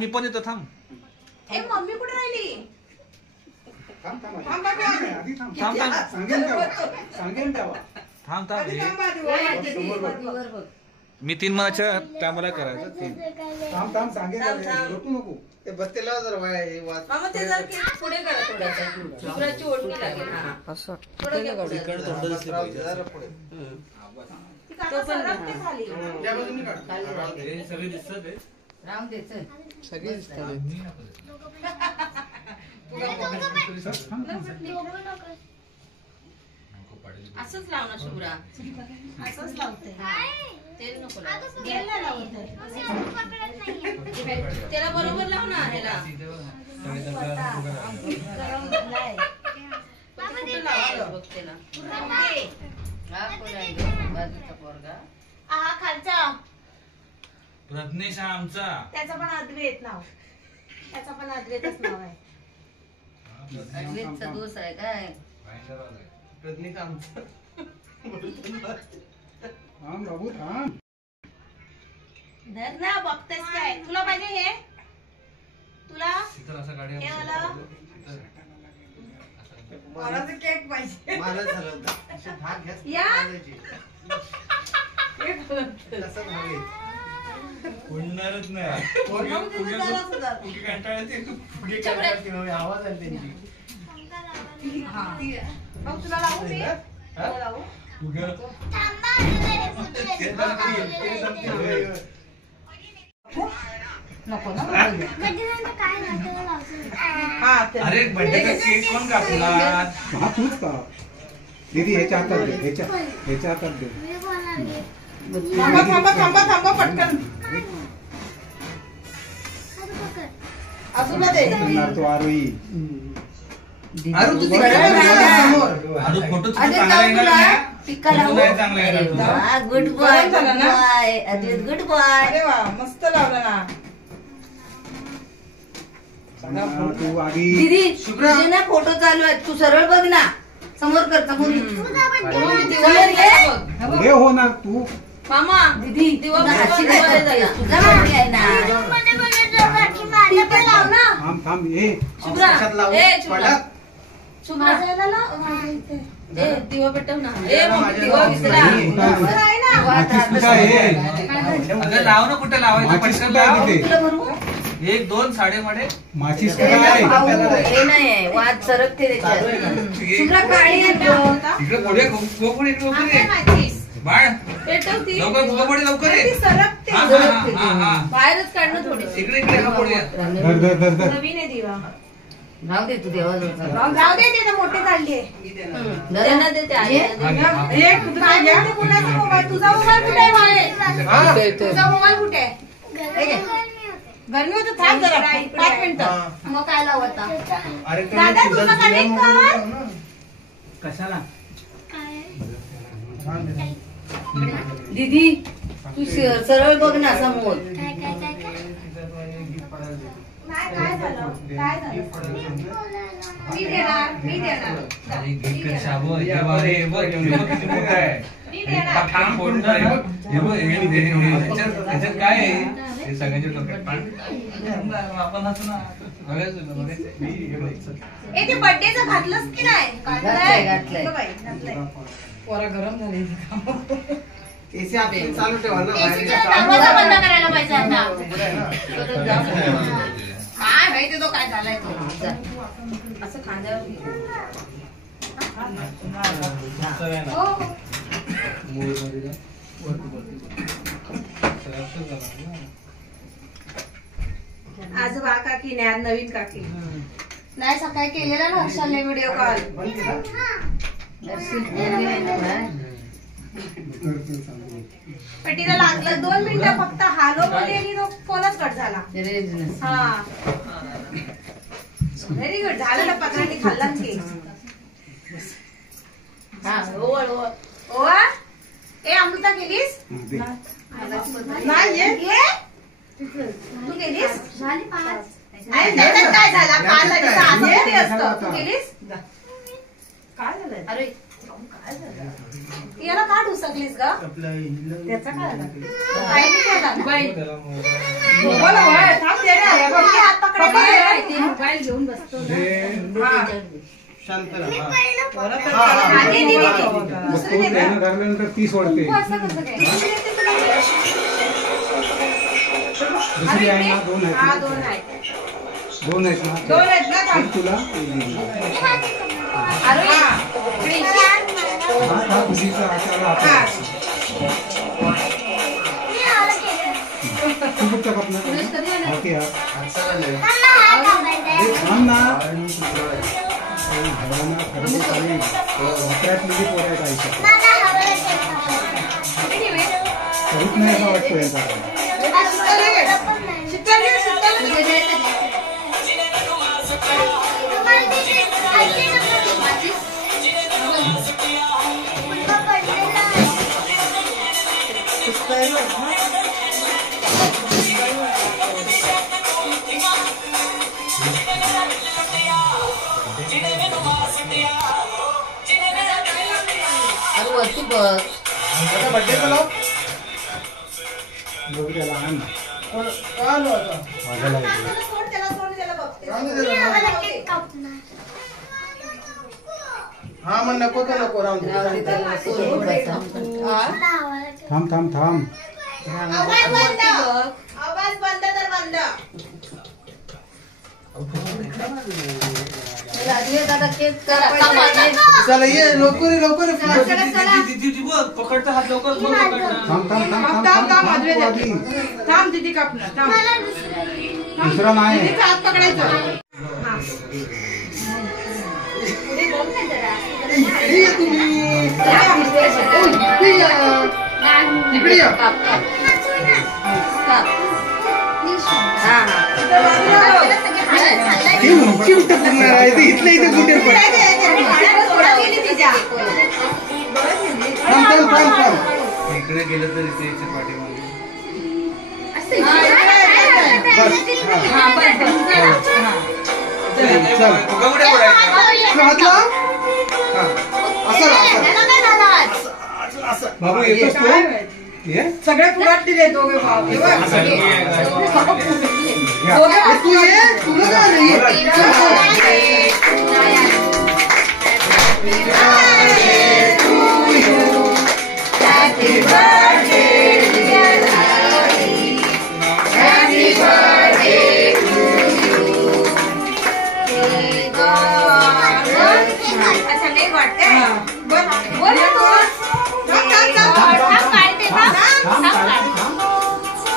मी पण येतो थांब. ए मम्मी कुठे राहिली? थांब थांब थांब बाबा. थांब थांब सांगेन तेव्हा थांब थांब आधी हे. थांब आधी. मी 3 मनाच्या टायमाला करायचं 3. थांब थांब सांगेन नको नको ते बत्तीला जर मामा ते जर पुढे करा थोडासा. शुक्राची ओढणी लागेल. हा. असं पुढे घ्या, पुढे. पुढे ती काका सरकते खाली. त्या बाजूने काढ. सगळे दिसतात आहे. राम दे चल सगळे दिसतात असंच लाव ना शुभ्रा. असंच लावते. तेल नको लावू. तेल नाही लावत आहे. त्याला बरोबर लाव ना ह्याला. कुठं लावायचं बघ त्याला. हा कोण आहे बाजूचा पोरगा हा खालचा. प्रज्ञेश हा आमचा. त्याचा पण अद्वैत नाव. त्याचा पण अद्वैतच नाव आहे. अद्वैतचा दोष आहे काय रजनीकांत थांब बाबू थांब धर ना बघतेस काय. तुला पाहिजे हे? तुला असं गाडी हे वाला? मला तर केक पाहिजे मला झालं होतं असे भाग घ्या या. तसं भाग घ्यायचं. उडणारच नाही. फुगे कंटाळते फुगे कंटाळते आवाज आला त्यांची मग तुला लावू मी? तुला लावू? नको ना अरे बर्थडेचा केक कोण कापला? हा तूच का दीदी ह्याच्या हातात दे ह्याच्या हातात दे थांबा थांबा थांबा थांबा पटकन. अजून दे. तो आरोही अरे तू बरोबर आहे. समोर अरे फोटो अरे चांगला जाऊ येणार तुला नाही. टिक्का फोटो लावू नाही चांगला येणार तुझा. गुड बॉय बरं झालं ना? अद्वैत गुड बॉय अरे वा मस्त लावलं ना. तू आधी दीदी तुझे ना फोटो चालू आहेत तू सरळ बघ ना समोर कर समोर ये. समोर ये. पुढे होणार तू मामा दीदी दिवा अशी काय बंद करते? झाला. तुझा मागे आहे ना टिपे लाव ना. थांब थांब ए शुभ्रा कशात लावू? ए शुभ्रा पडत. शुभ्रा ए दिवा पेटव ना. ए मम्मी दिवा विसरा. नाही. दिवा आहे ना. माचीस कुठं आहे अगं लाव ना कुठे लावायचं माचीस पटकन कुठं आहे लाव. तिथे तुला भरू? 1 2 साडेमाडे. माचीस हे कुठं ना आहे भाऊ, हे नाही वाद सरकते त्याच्यात शुभ्रा काळी आहे तो. इकडे पुढे गोकुळ इकडे उभं आपल्या रे. माहितीस. बाळ पेटवती. लवकर गोकुळ लवकर ती ये. सरकते. हा, हा, हा. बाहेरच काढणं थोडी. इकडे इकडे हा पुढे ये. धर धर धर धर नवीन आहे दिवा. राहू दे तू देवाजवळ जाऊ दे ते मोठे काढले. त्यांना देते आई. ये. एक माझ्याकडे कुणाचा मोबाईल? तुझा मोबाईल कुठे आहे बाहेर? तुझा मोबाईल कुठे आहे? हे घे. गरमी होतं थांब जरा 5 मिनिटं. मग काय लावता? अरे दादा तुझं कनेक्ट कर. कशाला दीदी तू सरळ बघ ना समोर नाही काय झालं? काय झालं? मी देणार. अरे गिफ्ट शाबो हे बघ रे बघ किती मोठा आहे. मी देणार. ठाम फोडणार आहे बघ. हे बघ ह्याच्यात काय आहे हे सगळ्यांच्या डोक्यात पाणी. आपण असं ना बघायचं ना बघायचं. ए ते बर्थडेचं घातलंस की नाही? घातलंय. बघ बाई, घातलंय. पोरा गरम झाले एसी आपण चालू ठेवा ना AC चा दरवाजा बंद करायला पाहिजे आता. काय माहिती तो काय झालाय तो. असं खांद्यावर घे. हो. आजोबा काकी नाही आज नवीन काकी नाही. सकाळी केलेला ना हर्षालने व्हिडिओ कॉल. पण तिला लागलं 2 मिनिटं फक्त हालो बोलली आणि तो फोनच कट झाला. हा व्हेरी गुड. झालं ना पत्रांनी खाल्ला की. ओवा ए अमृता गेलीस? नाही ये तू गेलीस? अरे त्याच्यात काय झाला? 5 आणि 6 असं असतं. तू गेलीस? काय झालं? अरे याला का ढुसकलीस का? त्याचा काय झाला? काय नाही केला. मोबाईल हवाय. थांब दे रे. बघ, मी हात पकडायला ते मोबाईल घेऊन बसतो ना. शांत आधी दिली ती. मग दुसरी तो दे त्यानं धरल्यानंतर 30 वाढते. तू असं कसं काय? दुसरी आहे ना, 2 हा, आहेत 2 आहेत. 2 आहेत ना. 2 आहेत ना का? एक तुला अरे प्लीज. हा खुशीचा आचार हा. आपला. तू कुठच्या कपणार ओके यार थांब ना भावना खरं चालेल वापरात म्हणजे पोरायचं आयुष्यात करूच नाही असं वाटतं यांचा अरे वरती बघ बड्डे केला बघ त्याला आण ना का आलो आता वाजायला येते. हा मग नको तर नको राहून दे. थांब थांब थांब आवाज बंद तर बंद. दादा केक करा चला ये लवकर ये, लवकर ये. पकडता हात लवकर थांब थांब थांब थांब थांब थांब तू आधी. थांब दीदी कापणार थांब. दुसरा नाही दीदीचा हात पकडायचा. इकडे ये तुम्ही. इकडे या. चिमट पुरणार आहे ते इथल्या इथे कुठे पण. थांब थांब थांब थांब. इकडे गेलं तर इथे याच्या पाठीमागे चल तुका कुठे पडायचं तू हात लाव. हा. असं असं बाबू येतोस तू ये सगळे फुगाट दिले दोघे भाव. ए, तू ये तुला काय नाही ये. चल, चल. अच्छा नाही वाटते. बोल बोल ना तू.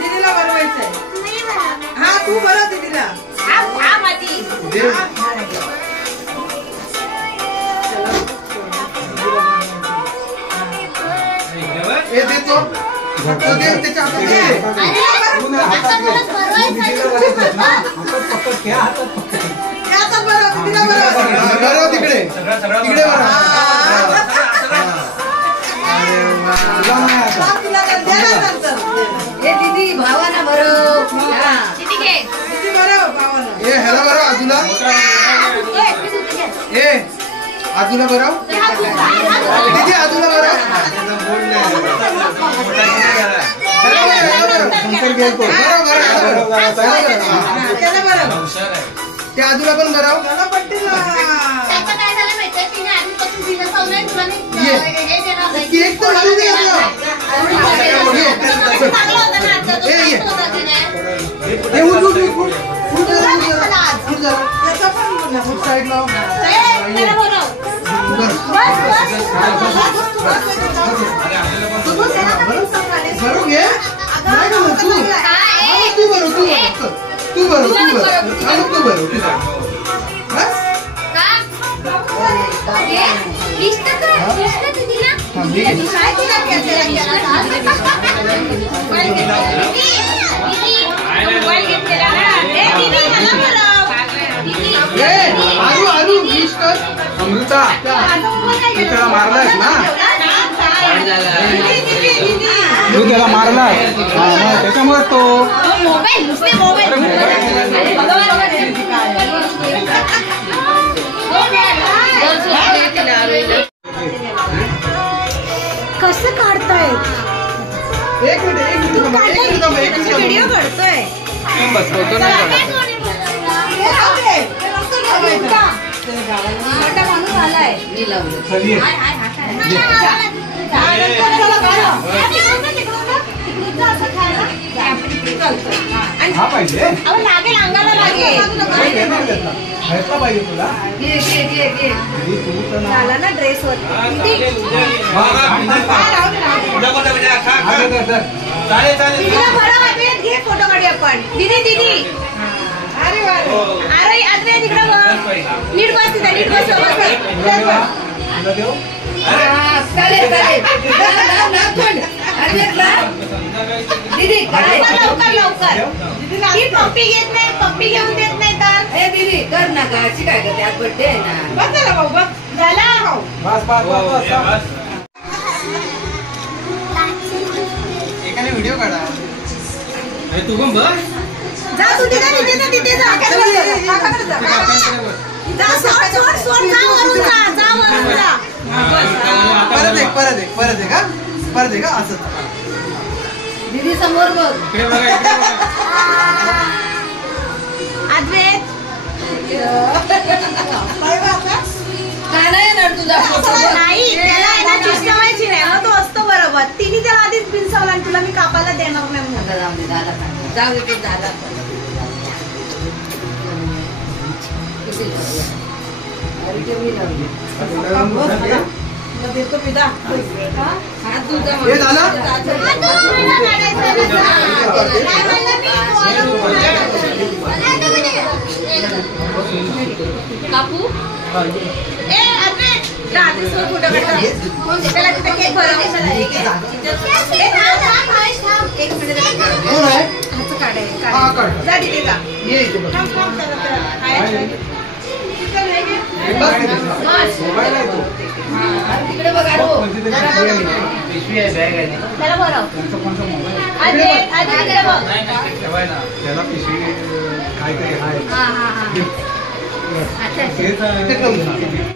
दीदीला बनवायचंय. हा तू बनव दीदीला. दे. ए देतो. तो दे त्याच्या हातात दे. तू ना हातात घे. हातात पकड घ्या हातात पकड आता बनव दीदीला बनव. बरं तिकडे सगळं सगळं तिकडे बरं. तुला नाही आता तुला तर देणार नंतर. हे दीदी भावाना बरं दीदी बनव भावाला. ए ह्याला बरं आजूला. ए आजूला बरं. दीदी आजूला बरं. नंतर गेलतो त्याला बनव. ते आजूला पण बरं. त्याला पट्टी लाव. केक तर आणू दे आता. ए उठ उठ उठ उठ. उठ जरा, उठ जरा. उठ जरा. त्याचा पण बनव. उठ साईड लाव. बरं घे. नाही ना तू. तू बरं तू बरं. तू बरं तू बरं. तू बरं. बस. थांब, हे घे. ए आलू आलू मिक्स कर. अमृता तू त्याला मारलायस ना तू त्याला मारलाय त्याच्यामुळे तो कसं काढतायत एक मिनिट थांबा, एक मिनिट थांबा, एक मिनिट थांबा. व्हिडिओ काढतोय बस फोटो नाही काढायचा. मोठा माणूस आलाय मी लावलं. चल ये. हा पाहिजे अहो लागेल अंगाला लागेल ह्याचा पाहिजे तुला घे घे घे घे. ही तू तर ना. झाला ना ड्रेस वर घे फोटो काढूया आपण दीदी दीदी अरे आद्रे तिकडे बघ नीट बस तिथे नीट बस तुला देऊ हा, चालेल चालेल. लाव, लाव, थोड. अरे दीदी काय लवकर लवकर ही पप्पी घेत नाही पप्पी घेऊन देत नाही तर हे दीदी कर ना का अशी काय करते आज बर्थडे आहे ना. बस झाला भाऊ बस झाला बस बस बस बस एकाने व्हिडिओ काढा. तू पण बस. जा तू तिथे जा काकाकडे जा सोड सोड जा वरून जा परत एक हा असं. दीदी समोर बघ. अद्वैत का नाही येणार तुझा फोटो? नाही त्याला आहे ना चिष्टवायची नाही मग तो असतो बरोबर तिने त्याला आधीच बिनसावला आणि तुला मी कापायला देणार नाही म्हणून. आता जाऊ दे झाला का? जाऊ दे ते झाला. किती लावलं? अरे ते मी लावली. मग देतो पिदा हात तुझा हे झालं? कापू ए अद्वैत रात्री सोबत फोटो काढतो त्याला तिथे केक भरव एक मिनिट कोण आहे? हात काढायचं हा, काढ. जा तिथे जा ये इथे बस. थांब थांब त्याला बस तिथे. मोबाईल आहे तो. तिकडे बघ आरो. पिशवी आहे बॅग आहे. त्याला भरव त्यांचा कोणता मोबाईल अद्वैत अद्वैत तिकडे बघ नाही ठेवायला. त्याला पिशवी काहीतरी आहे हा हा हा. अच्छा अच्छा. तेच इथे ठेवून दे.